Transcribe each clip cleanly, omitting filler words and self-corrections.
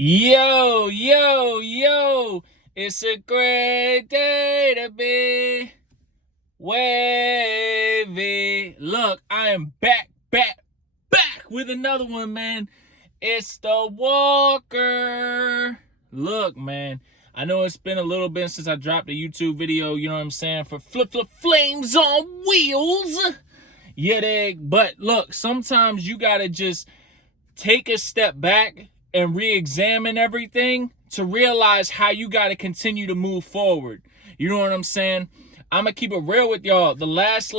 Yo, yo, yo, it's a great day to be wavy. Look, I am back with another one, man. It's the Walker. Look, man, I know it's been a little bit since I dropped a YouTube video, you know what I'm saying, for Flip Flames on Wheels. Yeah, but look, sometimes you gotta just take a step back and re-examine everything to realize how you got to continue to move forward. You know what I'm saying? I'm gonna keep it real with y'all. The last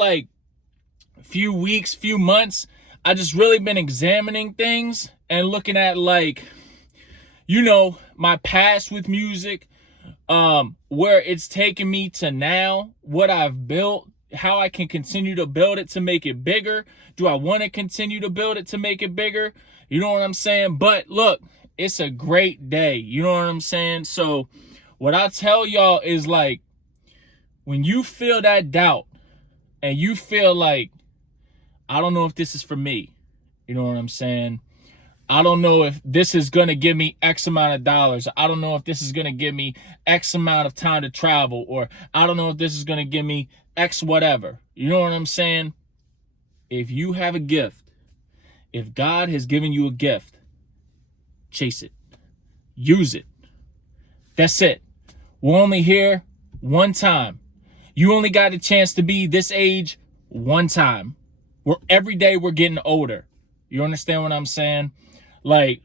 few weeks, few months, I just really been examining things and looking at my past with music, where it's taken me to now, what I've built, how I can continue to build it to make it bigger. Do I want to continue to build it to make it bigger? You know what I'm saying? But look, it's a great day. You know what I'm saying? So what I tell y'all is, when you feel that doubt and you feel like, I don't know if this is for me. You know what I'm saying? I don't know if this is going to give me X amount of dollars. I don't know if this is going to give me X amount of time to travel, or I don't know if this is going to give me X whatever. You know what I'm saying? If you have a gift, if God has given you a gift, chase it. Use it. That's it. We're only here one time. You only got a chance to be this age one time. Every day we're getting older. You understand what I'm saying? Like,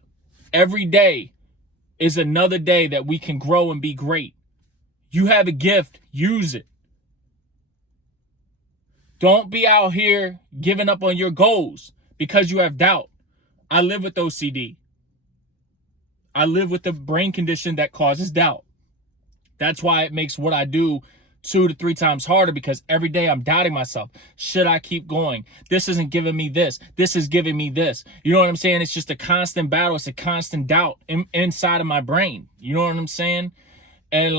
every day is another day that we can grow and be great. You have a gift, use it. Don't be out here giving up on your goals because you have doubt. I live with OCD. I live with the brain condition that causes doubt. That's why it makes what I do 2 to 3 times harder, because every day I'm doubting myself. Should I keep going? This isn't giving me this. This is giving me this. You know what I'm saying? It's just a constant battle. It's a constant doubt inside of my brain. You know what I'm saying? And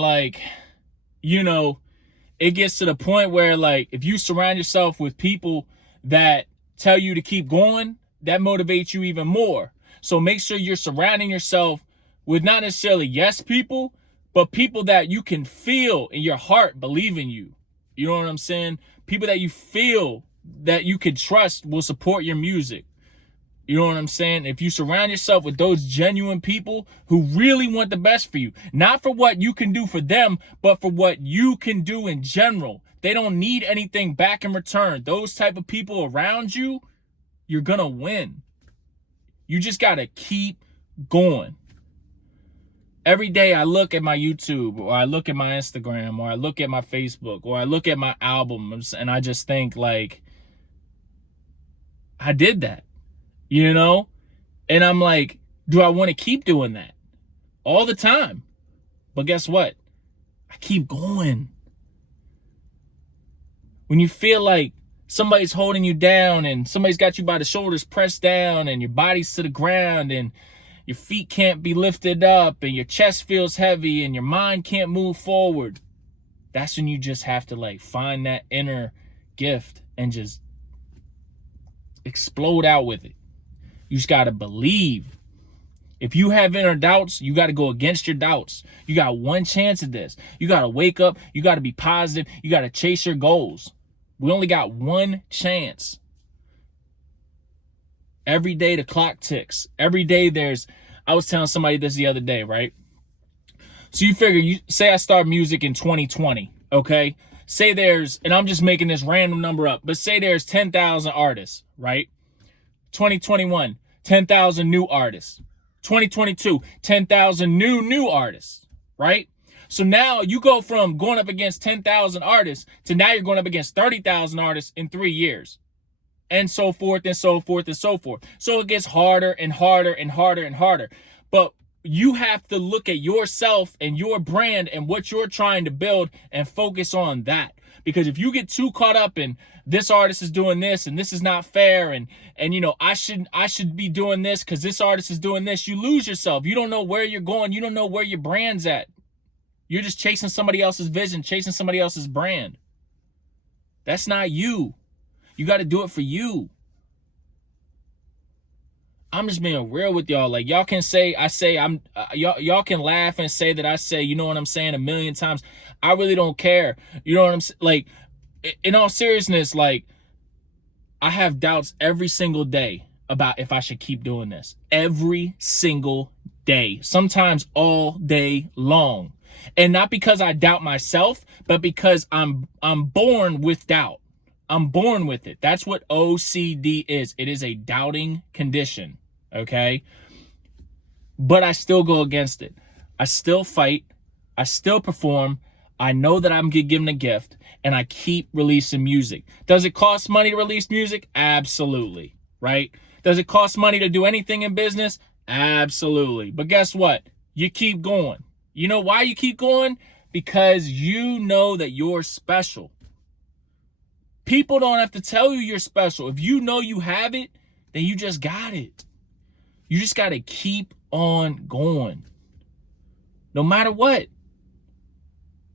it gets to the point where, if you surround yourself with people that tell you to keep going, that motivates you even more. So make sure you're surrounding yourself with not necessarily yes people, but people that you can feel in your heart believe in you. You know what I'm saying? People that you feel that you can trust will support your music. You know what I'm saying? If you surround yourself with those genuine people who really want the best for you, not for what you can do for them, but for what you can do in general. They don't need anything back in return. Those type of people around you, you're gonna win. You just gotta keep going. Every day I look at my YouTube, or I look at my Instagram, or I look at my Facebook, or I look at my albums, and I just think, I did that. And I'm like, do I want to keep doing that all the time? But guess what? I keep going. When you feel like somebody's holding you down and somebody's got you by the shoulders pressed down and your body's to the ground and your feet can't be lifted up and your chest feels heavy and your mind can't move forward, that's when you just have to find that inner gift and just explode out with it. You just got to believe. If you have inner doubts, you got to go against your doubts. You got one chance at this. You got to wake up. You got to be positive. You got to chase your goals. We only got one chance. Every day the clock ticks. Every day I was telling somebody this the other day, right? So you figure, say I start music in 2020, okay? Say and I'm just making this random number up, but say there's 10,000 artists, right? 2021, 10,000 new artists. 2022, 10,000 new artists, right? So now you go from going up against 10,000 artists to now you're going up against 30,000 artists in 3 years. And so forth and so forth and so forth. So it gets harder and harder and harder and harder. But you have to look at yourself and your brand and what you're trying to build and focus on that. Because if you get too caught up in this artist is doing this and this is not fair and I should be doing this because this artist is doing this, you lose yourself. You don't know where you're going. You don't know where your brand's at. You're just chasing somebody else's vision, chasing somebody else's brand. That's not you. You got to do it for you. I'm just being real with y'all. Like, y'all can say, y'all can laugh and say that I say, you know what I'm saying, a million times. I really don't care. You know what I'm saying? Like, in all seriousness, like, I have doubts every single day about if I should keep doing this. Every single day. Sometimes all day long. And not because I doubt myself, but because I'm born with doubt. I'm born with it. That's what OCD is. It is a doubting condition. Okay? But I still go against it. I still fight. I still perform. I know that I'm given a gift, and I keep releasing music. Does it cost money to release music? Absolutely. Right? Does it cost money to do anything in business? Absolutely. But guess what? You keep going. You know why you keep going? Because you know that you're special. People don't have to tell you you're special. If you know you have it, then you just got it. You just got to keep on going. No matter what.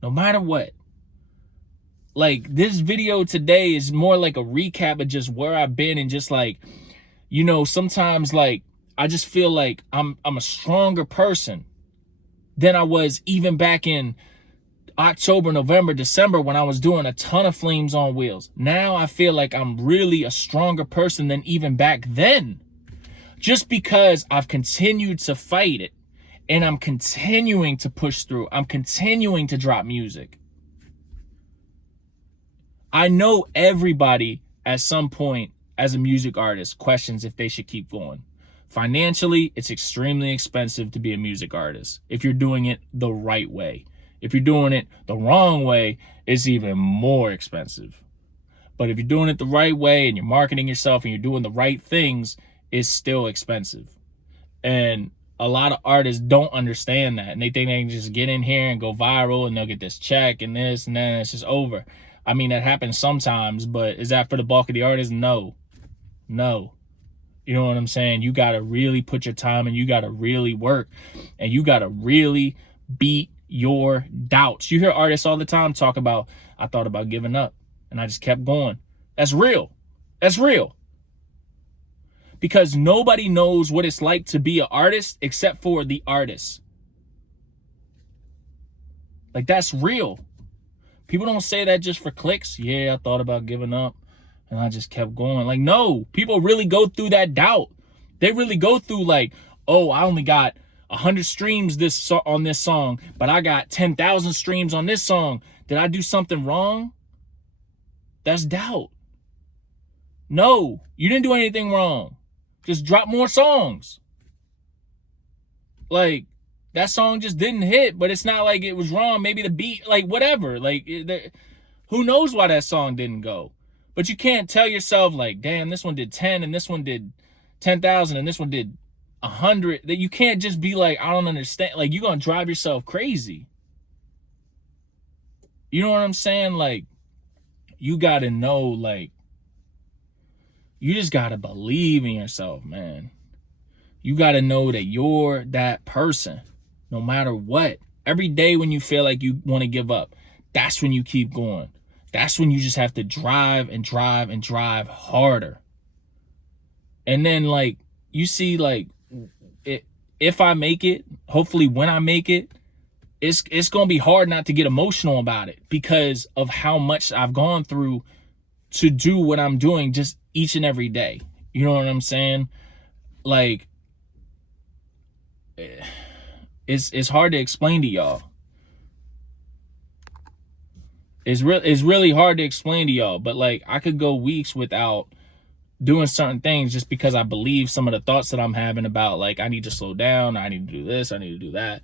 No matter what. Like, this video today is more like a recap of just where I've been, and just like, you know, sometimes like I just feel like I'm a stronger person than I was even back in October, November, December, when I was doing a ton of Flames on Wheels. Now I feel like I'm really a stronger person than even back then, just because I've continued to fight it, and I'm continuing to push through. I'm continuing to drop music. I know everybody at some point as a music artist questions if they should keep going. Financially, it's extremely expensive to be a music artist if you're doing it the right way. If you're doing it the wrong way, it's even more expensive. But if you're doing it the right way and you're marketing yourself and you're doing the right things, it's still expensive. And a lot of artists don't understand that. And they think they can just get in here and go viral and they'll get this check and this and then it's just over. I mean, that happens sometimes, but is that for the bulk of the artists? No. No. You know what I'm saying? You got to really put your time and you got to really work and you got to really beat your doubts. You hear artists all the time talk about, I thought about giving up and I just kept going. That's real. That's real. Because nobody knows what it's like to be an artist except for the artist. Like, that's real. People don't say that just for clicks. Yeah, I thought about giving up and I just kept going. Like, no, people really go through that doubt. They really go through like, oh, I only got 100 streams on this song, but I got 10,000 streams on this song. Did I do something wrong? That's doubt. No, you didn't do anything wrong. Just drop more songs. Like, that song just didn't hit, but it's not like it was wrong. Maybe the beat, like, whatever. Like, who knows why that song didn't go? But you can't tell yourself, like, damn, this one did 10 and this one did 10,000 and this one did 100. That you can't just be like, I don't understand. Like, you're going to drive yourself crazy. You know what I'm saying? Like, you got to know, like, you just got to believe in yourself, man. You got to know that you're that person, no matter what. Every day when you feel like you want to give up, that's when you keep going. That's when you just have to drive and drive and drive harder. And then, like, you see, like, if I make it, hopefully when I make it, it's going to be hard not to get emotional about it because of how much I've gone through to do what I'm doing just each and every day. You know what I'm saying? Like, it's hard to explain to y'all. It's really hard to explain to y'all, but like, I could go weeks without doing certain things just because I believe some of the thoughts that I'm having about, like, I need to slow down, I need to do this, I need to do that.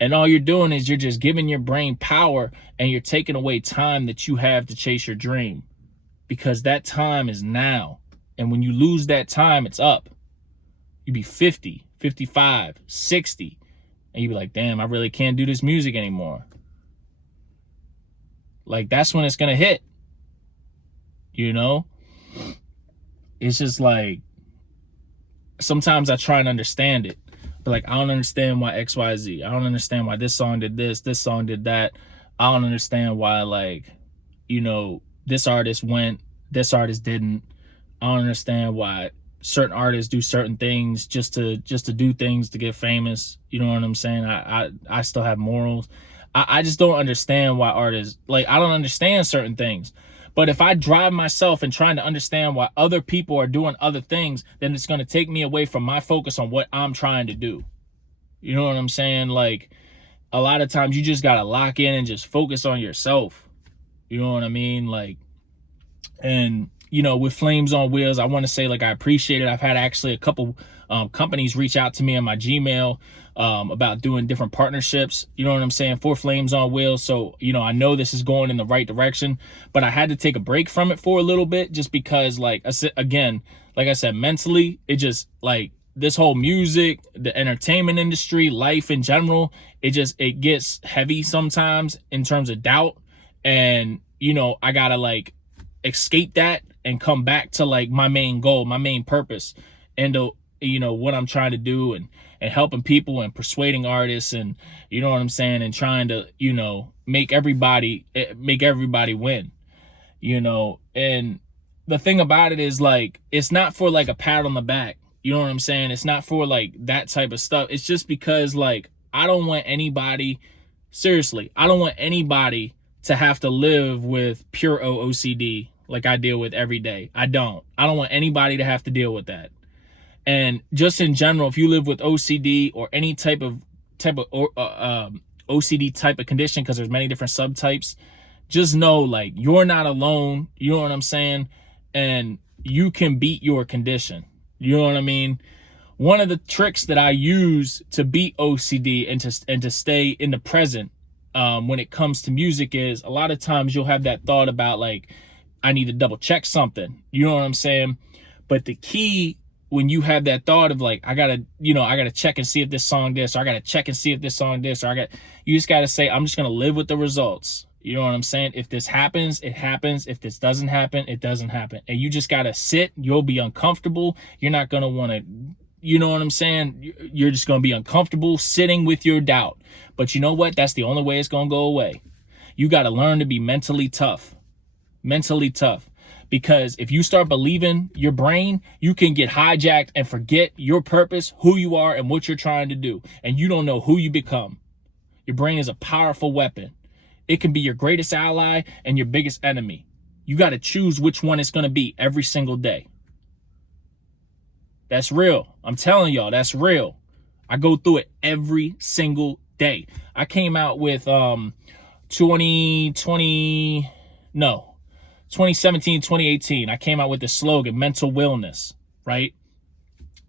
And all you're doing is you're just giving your brain power and you're taking away time that you have to chase your dream, because that time is now. And when you lose that time, it's up. You be 50, 55, 60, and you be like, damn, I really can't do this music anymore. Like, that's when it's going to hit, you know? It's just like, sometimes I try and understand it, but like, I don't understand why X, Y, Z. I don't understand why this song did this song did that. I don't understand why, like, you know, this artist went, this artist didn't. I don't understand why certain artists do certain things just to do things to get famous. You know what I'm saying? I still have morals. I just don't understand why artists, like, I don't understand certain things. But if I drive myself in trying to understand why other people are doing other things, then it's going to take me away from my focus on what I'm trying to do. You know what I'm saying? Like, a lot of times you just got to lock in and just focus on yourself. You know what I mean? Like, and, you know, with Flames on Wheels, I want to say, like, I appreciate it. I've had actually a couple companies reach out to me on my Gmail about doing different partnerships, you know what I'm saying, for Flames on Wheels. So, you know, I know this is going in the right direction, but I had to take a break from it for a little bit just because, like, again, like I said, mentally, it just, like, this whole music, the entertainment industry, life in general, it gets heavy sometimes in terms of doubt. And, you know, I gotta, like, escape that and come back to, like, my main goal, my main purpose, and you know, what I'm trying to do, and helping people and persuading artists, and, you know what I'm saying, and trying to, you know, make everybody win, you know. And the thing about it is, like, it's not for, like, a pat on the back, you know what I'm saying? It's not for, like, that type of stuff. It's just because, like, I don't want anybody, seriously, I don't want anybody to have to live with pure OCD like I deal with every day. I don't want anybody to have to deal with that. And just in general, if you live with OCD or any type of OCD type of condition, because there's many different subtypes, just know, like, you're not alone. You know what I'm saying? And you can beat your condition. You know what I mean? One of the tricks that I use to beat OCD and to stay in the present when it comes to music is, a lot of times you'll have that thought about, like, I need to double check something. You know what I'm saying? But the key, when you have that thought of, like, I gotta check and see if this song this, or I gotta check and see if this song this, or you just gotta say, I'm just gonna live with the results. You know what I'm saying? If this happens, it happens. If this doesn't happen, it doesn't happen. And you just gotta sit. You'll be uncomfortable. You're not gonna want to, you know what I'm saying? You're just gonna be uncomfortable sitting with your doubt. But you know what? That's the only way it's gonna go away. You gotta learn to be mentally tough. Mentally tough. Because if you start believing your brain, you can get hijacked and forget your purpose, who you are, and what you're trying to do. And you don't know who you become. Your brain is a powerful weapon. It can be your greatest ally and your biggest enemy. You got to choose which one it's going to be every single day. That's real. I'm telling y'all, that's real. I go through it every single day. I came out with 2017, 2018, I came out with the slogan, mental wellness, right?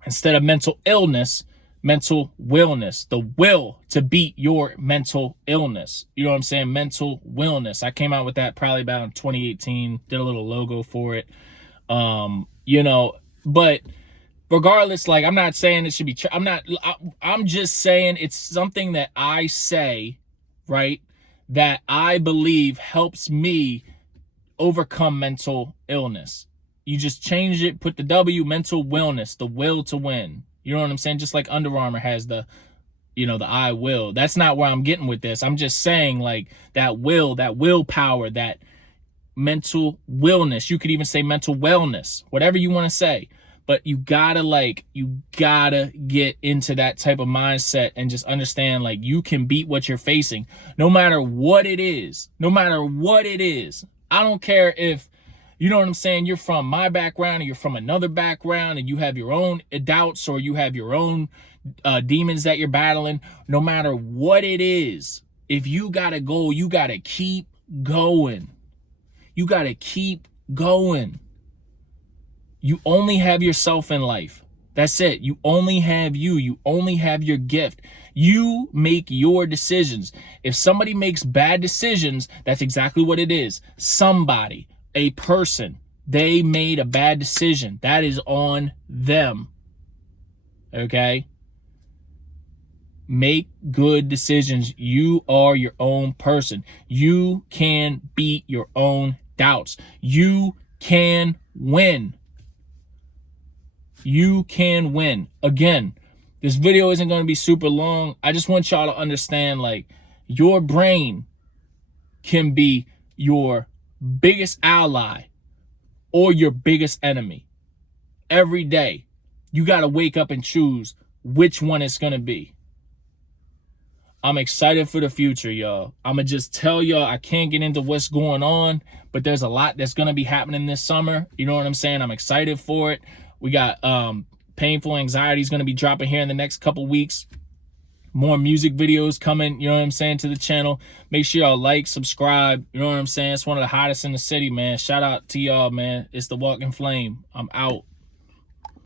Instead of mental illness, mental wellness, the will to beat your mental illness. You know what I'm saying? Mental wellness. I came out with that probably about in 2018, did a little logo for it. You know, but regardless, like, I'm not saying it should be, I'm just saying it's something that I say, right, that I believe helps me overcome mental illness. You just change it, put the W, mental wellness, the will to win. You know what I'm saying? Just like Under Armour has the, you know, the I will. That's not where I'm getting with this. I'm just saying, like, that will, that willpower, that mental wellness. You could even say mental wellness, whatever you want to say. But you gotta get into that type of mindset and just understand, like, you can beat what you're facing, no matter what it is. No matter what it is. I don't care if, you know what I'm saying, you're from my background or you're from another background and you have your own doubts or you have your own demons that you're battling. No matter what it is, if you got a goal, you got to keep going. You got to keep going. You only have yourself in life. That's it. You only have you. You only have your gift. You make your decisions. If somebody makes bad decisions, that's exactly what it is. Somebody, a person, they made a bad decision. That is on them. Okay? Make good decisions. You are your own person. You can beat your own doubts. You can win. You can win. Again, this video isn't going to be super long. I just want y'all to understand, like, your brain can be your biggest ally or your biggest enemy. every day. You got to wake up and choose which one it's going to be. I'm excited for the future, y'all. I'm going to just tell y'all, I can't get into what's going on, but there's a lot that's going to be happening this summer. You know what I'm saying? I'm excited for it. We got Painful Anxiety is going to be dropping here in the next couple weeks. More music videos coming, you know what I'm saying, to the channel. Make sure y'all like, subscribe, you know what I'm saying? It's one of the hottest in the city, man. Shout out to y'all, man. It's the Walking Flame. I'm out.